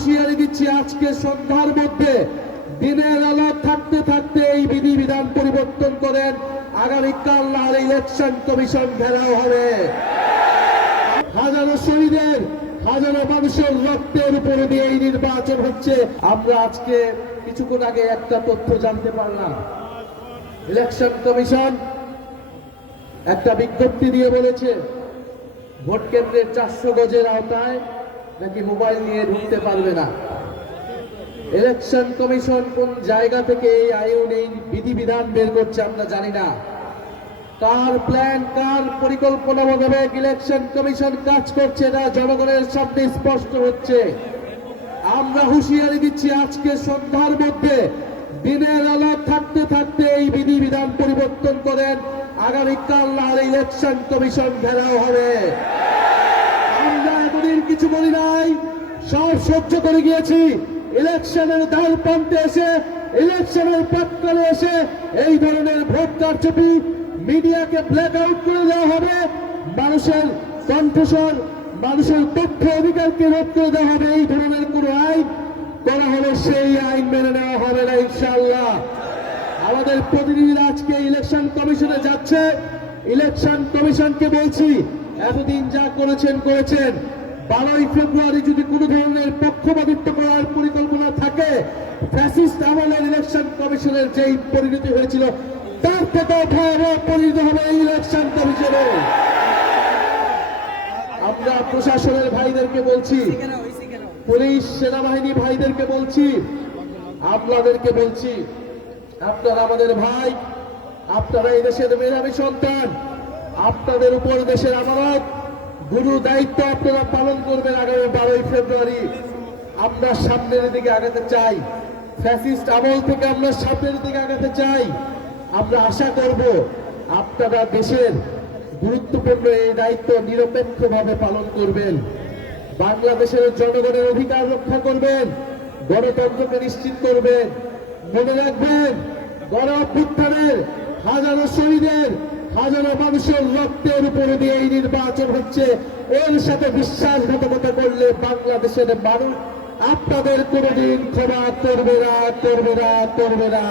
হুঁশিয়ারি দিচ্ছি, আজকে সন্ধ্যার মধ্যে দিনের আলো থাকতে থাকতে এই বিধিবিধান পরিবর্তন করেন। আগামীকাল আর ইলেকশন কমিশন ঘেরাও হবে। হাজারো শহীদের, হাজারো মানুষের রক্তের উপরে দিয়ে এই নির্বাচন হচ্ছে। আমরা আজকে কিছুক্ষণ আগে একটা তথ্য জানতে পারলাম, ইলেকশন কমিশন একটা বিজ্ঞপ্তি দিয়ে বলেছে ভোট কেন্দ্রের 400 গজের আওতায় নাকি মোবাইল নিয়ে ঢুকতে পারবে না। ইলেকশন কমিশন কোন জায়গা থেকে এই আইন, এই বিধিবিধান বের করছে আমরা জানি না। কার প্ল্যান, কার পরিকল্পনা মোতাবেক ইলেকশন কমিশন কাজ করছে না জনগণের সামনে স্পষ্ট হচ্ছে। আমরা হুঁশিয়ারি দিচ্ছি, আজকে সন্ধ্যার মধ্যে দিনের আলো থাকতে থাকতে এই বিধিবিধান পরিবর্তন করেন। আগামীকাল আর ইলেকশন কমিশন ঘেরাও হবে। আমরা এতদিন কিছু বলি নাই, সব সহ্য করে গিয়েছি। ইলেকশনের দ্বার প্রান্তে এসে, ইলেকশনের প্রাক্কালে এসে এই ধরনের ভোট কারচুপি, মিডিয়াকে ব্ল্যাক আউট করে দেওয়া হবে, মানুষের কণ্ঠস্বর, মানুষের তথ্য অধিকারকে রোধ করে দেওয়া হবে, এই ধরনের কোন আইন করা হলে সেই আইন মেনে নেওয়া হবে না ইনশাআল্লাহ। আমাদের প্রতিনিধিরা আজকে ইলেকশন কমিশনে যাচ্ছে। ইলেকশন কমিশনকে বলছি, এতদিন যা করেছেন 12ই ফেব্রুয়ারি যদি কোনো ধরনের পক্ষপাতিত্ব করার পরিকল্পনা থাকে, ফ্যাসিস্ট আমলের ইলেকশন কমিশনের যেই পরিণতি হয়েছিল তার থেকে ভয়াবহ পরিণত হবে এই ইলেকশন কমিশনে। আমরা প্রশাসনের ভাইদেরকে বলছি, পুলিশ সেনাবাহিনী ভাইদেরকে বলছি, আপনাদেরকে বলছি, আপনারা আমাদের ভাই, আপনারা এই দেশের মেধাবী সন্তান, আপনাদের উপর দেশের আমানত, গুরু দায়িত্ব আপনারা পালন করবেন। আগামী 12ই ফেব্রুয়ারি আমরা সামনের দিকে আগাতে চাই, ফ্যাসিস্ট আমল থেকে আমরা সামনের দিকে আগাতে চাই। আমরা আশা করব আপনারা দেশের গুরুত্বপূর্ণ এই দায়িত্ব নিরপেক্ষভাবে পালন করবেন, বাংলাদেশের জনগণের অধিকার রক্ষা করবেন, গণতন্ত্রকে নিশ্চিত করবেন। মনে রাখবেন, গণ অভ্যুত্থানের হাজারো শহীদের, হাজারো মানুষের রক্তের উপরে দিয়ে এই নির্বাচন হচ্ছে। এর সাথে বিশ্বাসঘাতকতা করলে বাংলাদেশের মানুষ আপনাদের কোনোদিন ক্ষমা করবে না, করবে না, করবে না।